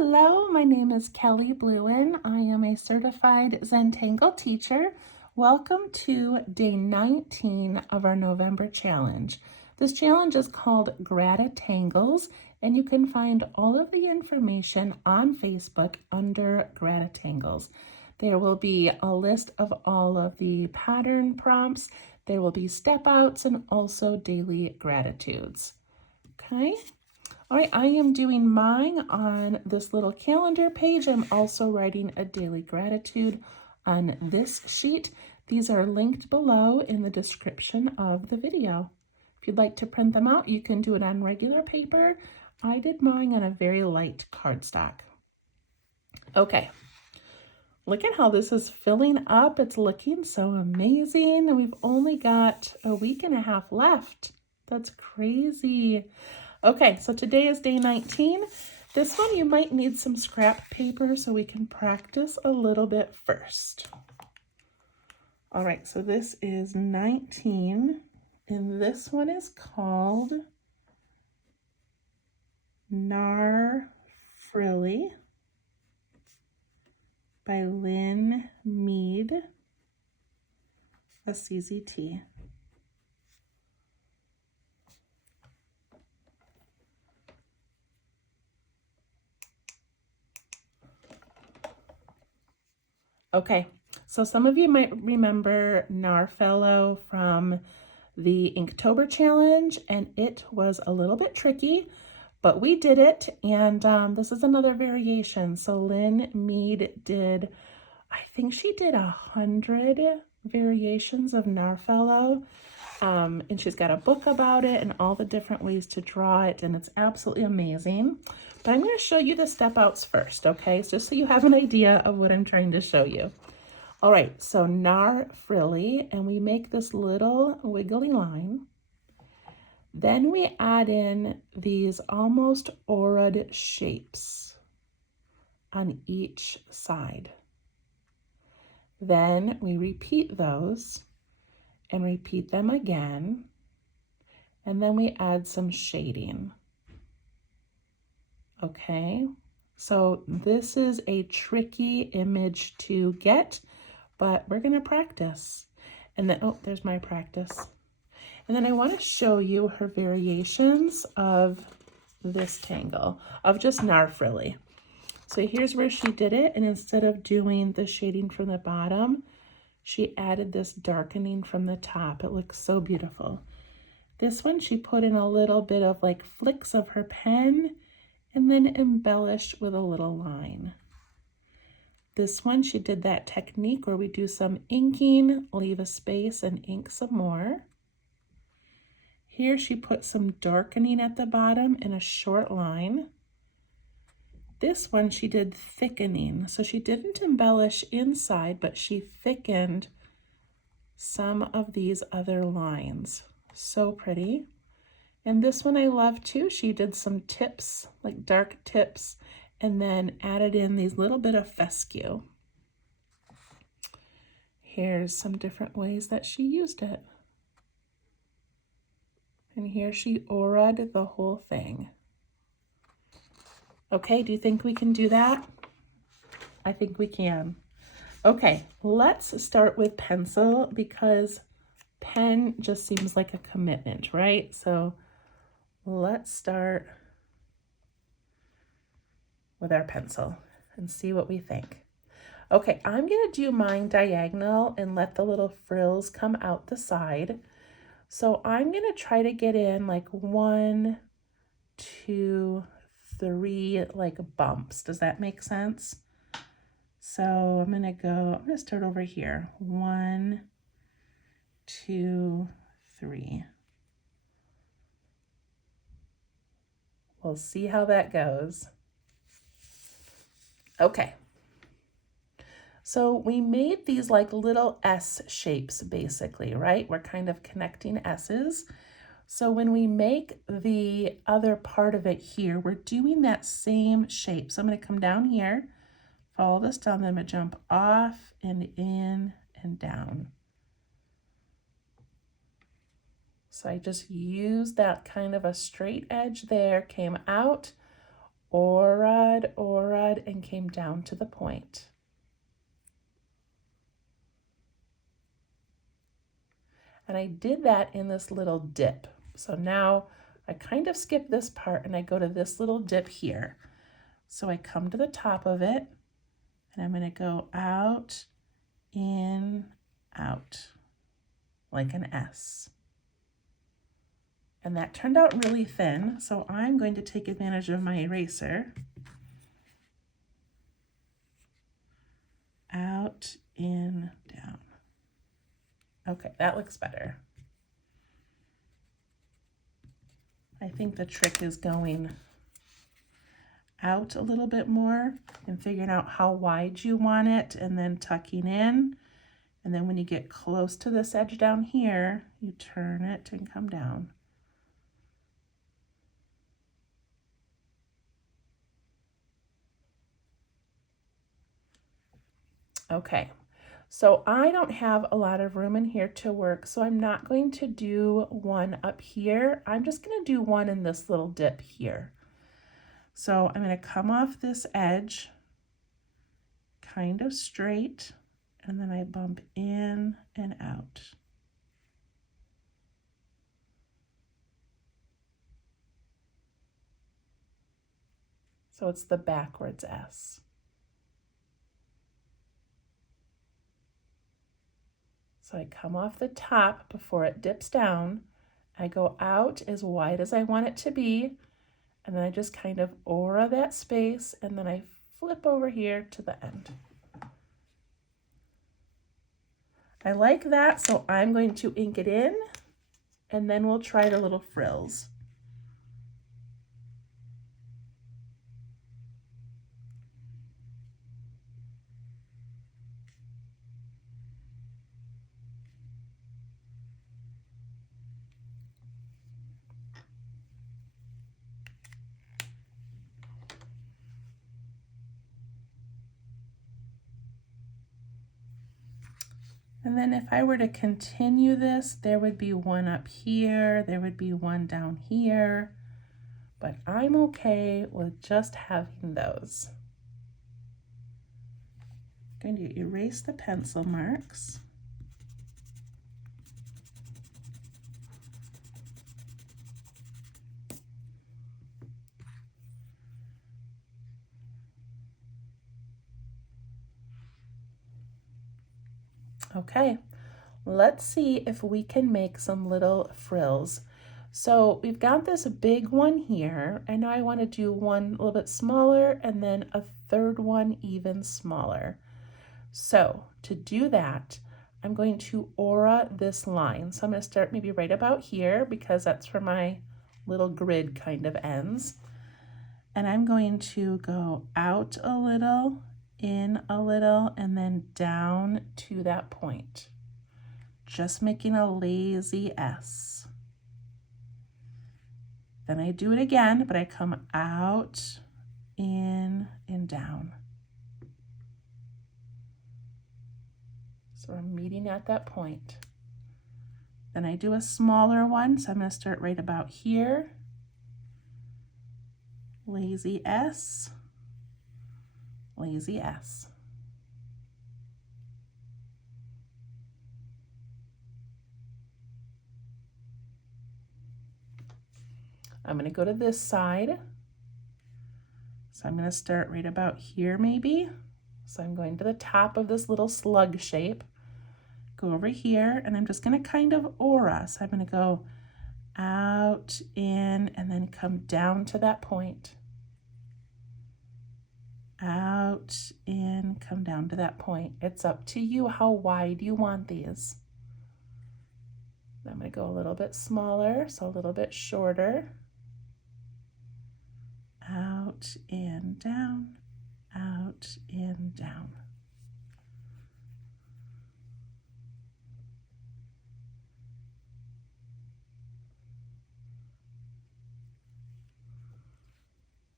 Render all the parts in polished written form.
Hello, my name is Kelly Bluen. I am a certified Zentangle teacher. Welcome to day 19 of our November challenge. This challenge is called GratitangleZ, and you can find all of the information on Facebook under GratitangleZ. There will be a list of all of the pattern prompts. There will be step outs and also daily gratitudes. Okay. All right, I am doing mine on this little calendar page. I'm also writing a daily gratitude on this sheet. These are linked below in the description of the video. If you'd like to print them out, you can do it on regular paper. I did mine on a very light cardstock. Okay, look at how this is filling up. It's looking so amazing. And we've only got a week and a half left. That's crazy. Okay, so today is day 19. This one you might need some scrap paper so we can practice a little bit first. All right, so this is 19, and this one is called Narfrilly by Lynn Mead, a CZT. Okay, so some of you might remember Narfrilly from the Inktober challenge, and it was a little bit tricky, but we did it, and this is another variation. So Lynn Mead did, I think she did 100 variations of Narfrilly, and she's got a book about it and all the different ways to draw it, and it's absolutely amazing. But I'm going to show you the step outs first, okay? Just so you have an idea of what I'm trying to show you. All right, so Narfrilly, and we make this little wiggly line. Then we add in these almost aura'd shapes on each side. Then we repeat those and repeat them again. And then we add some shading. Okay, so this is a tricky image to get, but we're gonna practice. And then, oh, there's my practice. And then I wanna show you her variations of this tangle, of just Narfrilly. So here's where she did it, and instead of doing the shading from the bottom, she added this darkening from the top. It looks so beautiful. This one, she put in a little bit of like flicks of her pen and then embellished with a little line. This one, she did that technique where we do some inking, leave a space, and ink some more. Here she put some darkening at the bottom in a short line. This one she did thickening. So she didn't embellish inside, but she thickened some of these other lines. So pretty. And this one I love too. She did some tips, like dark tips, and then added in these little bit of fescue. Here's some different ways that she used it. And here she aura'd the whole thing. Okay, do you think we can do that? I think we can. Okay, let's start with pencil because pen just seems like a commitment, right? So let's start with our pencil and see what we think. Okay, I'm gonna do mine diagonal and let the little frills come out the side. So I'm gonna try to get in like 1, 2, 3 like bumps. Does that make sense? So I'm gonna start over here. 1, 2, 3. We'll see how that goes. Okay. So we made these like little S shapes basically, right? We're kind of connecting S's. So when we make the other part of it here, we're doing that same shape. So I'm going to come down here, follow this down, then I'm going to jump off and in and down. So I just used that kind of a straight edge there, came out, aura'd, and came down to the point. And I did that in this little dip. So now I kind of skip this part and I go to this little dip here. So I come to the top of it and I'm going to go out, in, out, like an S. And that turned out really thin, so I'm going to take advantage of my eraser. Out, in, down. Okay, that looks better. I think the trick is going out a little bit more and figuring out how wide you want it and then tucking in. And then when you get close to this edge down here, you turn it and come down. Okay, so I don't have a lot of room in here to work, so I'm not going to do one up here. I'm just going to do one in this little dip here. So I'm going to come off this edge kind of straight, and then I bump in and out. So it's the backwards S. So I come off the top before it dips down. I go out as wide as I want it to be, and then I just kind of aura that space, and then I flip over here to the end. I like that, so I'm going to ink it in, and then we'll try the little frills. And then if I were to continue this, there would be one up here, there would be one down here, but I'm okay with just having those. I'm going to erase the pencil marks. Okay, let's see if we can make some little frills. So we've got this big one here, and now I want to do one a little bit smaller and then a third one even smaller. So to do that, I'm going to aura this line. So I'm going to start maybe right about here because that's where my little grid kind of ends. And I'm going to go out a little, in a little, and then down to that point. Just making a lazy S. Then I do it again, but I come out, in, and down. So I'm meeting at that point. Then I do a smaller one, so I'm going to start right about here. Lazy S, lazy S. I'm going to go to this side. So I'm going to start right about here maybe. So I'm going to the top of this little slug shape, go over here, and I'm just going to kind of aura. So I'm going to go out, in, and then come down to that point. Out, in, come down to that point. It's up to you how wide you want these. I'm going to go a little bit smaller, so a little bit shorter. Out, in, down, out, in, down.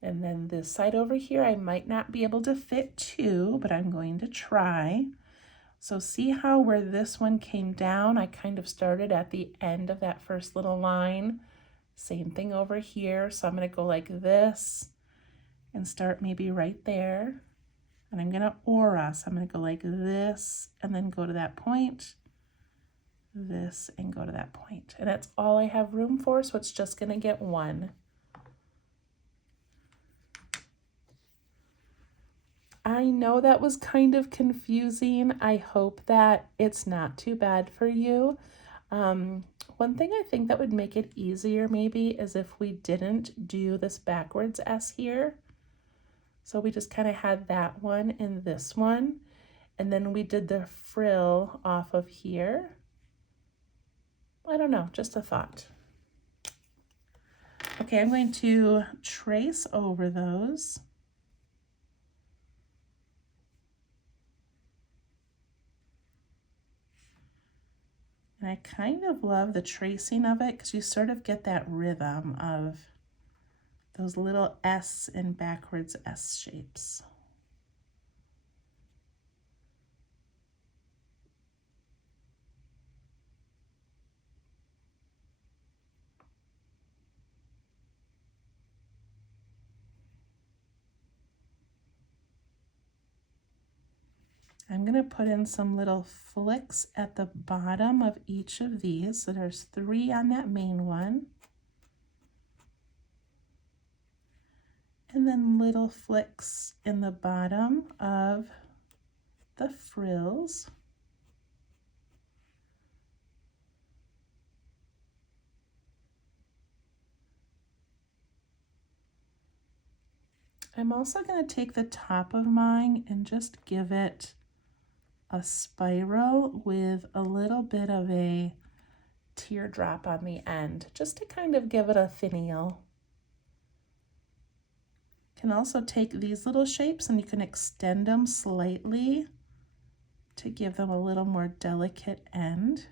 And then this side over here, I might not be able to fit two, but I'm going to try. So see how where this one came down, I kind of started at the end of that first little line. Same thing over here. So I'm going to go like this, and start maybe right there. And I'm gonna aura, so I'm gonna go like this and then go to that point, this and go to that point. And that's all I have room for, so it's just gonna get one. I know that was kind of confusing. I hope that it's not too bad for you. One thing I think that would make it easier maybe is if we didn't do this backwards S here. So we just kind of had that one and this one, and then we did the frill off of here. I don't know, just a thought. Okay, I'm going to trace over those. And I kind of love the tracing of it because you sort of get that rhythm of those little S and backwards S shapes. I'm going to put in some little flicks at the bottom of each of these. So there's 3 on that main one. And then little flicks in the bottom of the frills. I'm also going to take the top of mine and just give it a spiral with a little bit of a teardrop on the end, just to kind of give it a finial. You can also take these little shapes and you can extend them slightly to give them a little more delicate end.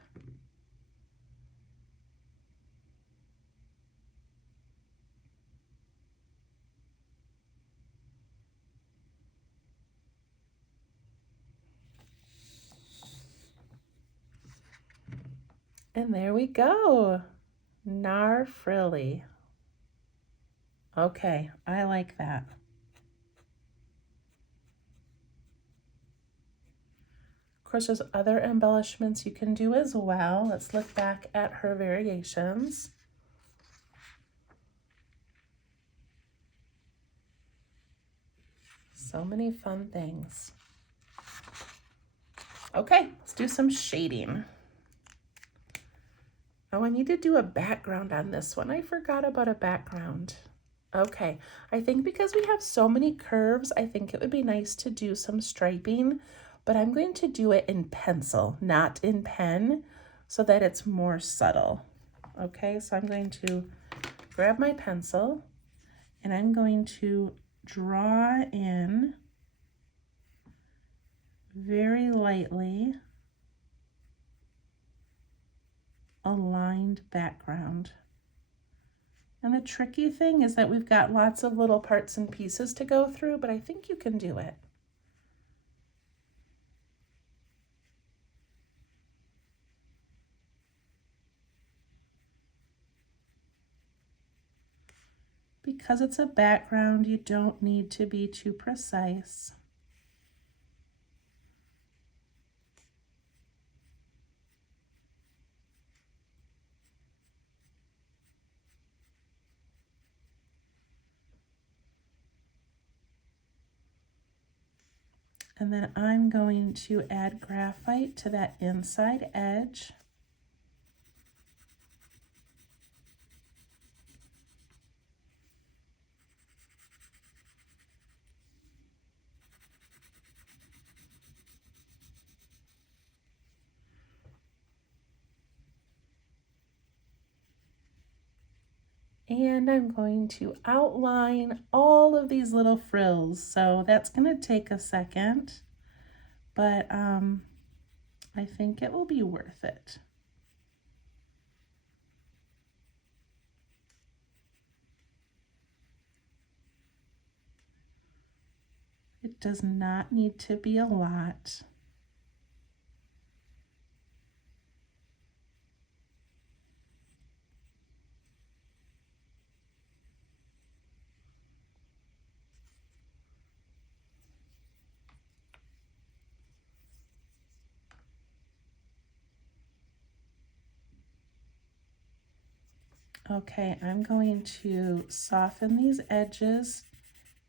And there we go, Narfrilly. Okay, I like that. Of course, there's other embellishments you can do as well. Let's look back at her variations. So many fun things. Okay, let's do some shading. Oh, I need to do a background on this one. I forgot about a background. Okay, I think because we have so many curves, I think it would be nice to do some striping, but I'm going to do it in pencil, not in pen, so that it's more subtle. Okay, so I'm going to grab my pencil and I'm going to draw in very lightly a lined background. And the tricky thing is that we've got lots of little parts and pieces to go through, but I think you can do it. Because it's a background, you don't need to be too precise. And then I'm going to add graphite to that inside edge. And I'm going to outline all of these little frills. So that's going to take a second, but I think it will be worth it. It does not need to be a lot. Okay, I'm going to soften these edges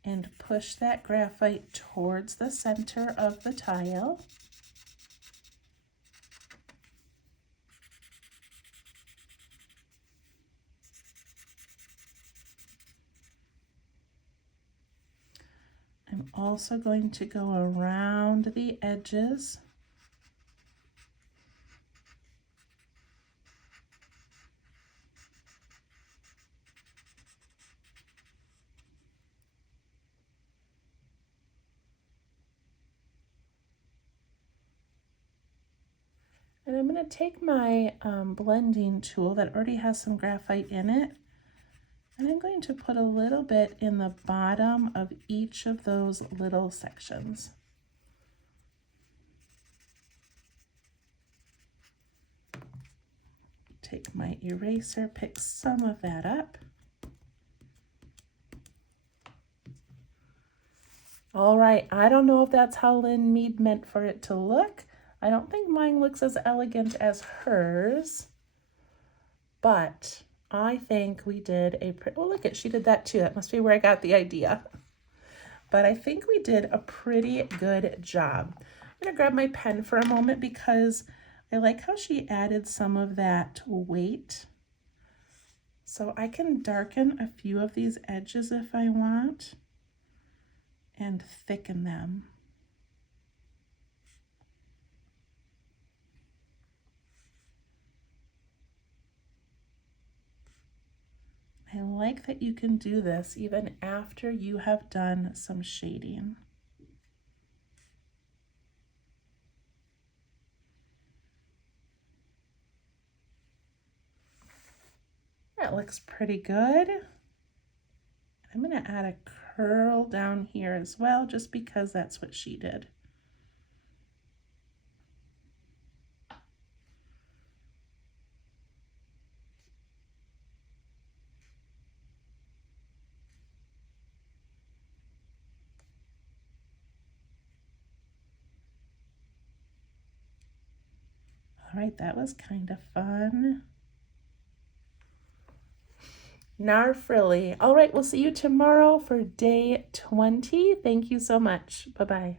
and push that graphite towards the center of the tile. I'm also going to go around the edges. And I'm going to take my blending tool that already has some graphite in it, and I'm going to put a little bit in the bottom of each of those little sections. Take my eraser, pick some of that up. All right, I don't know if that's how Lynn Mead meant for it to look. I don't think mine looks as elegant as hers, but I think we did a pretty, oh look at, she did that too. That must be where I got the idea. But I think we did a pretty good job. I'm gonna grab my pen for a moment because I like how she added some of that weight. So I can darken a few of these edges if I want and thicken them. I like that you can do this even after you have done some shading. That looks pretty good. I'm going to add a curl down here as well, just because that's what she did. All right, that was kind of fun. Narfrilly. All right, we'll see you tomorrow for day 20. Thank you so much. Bye-bye.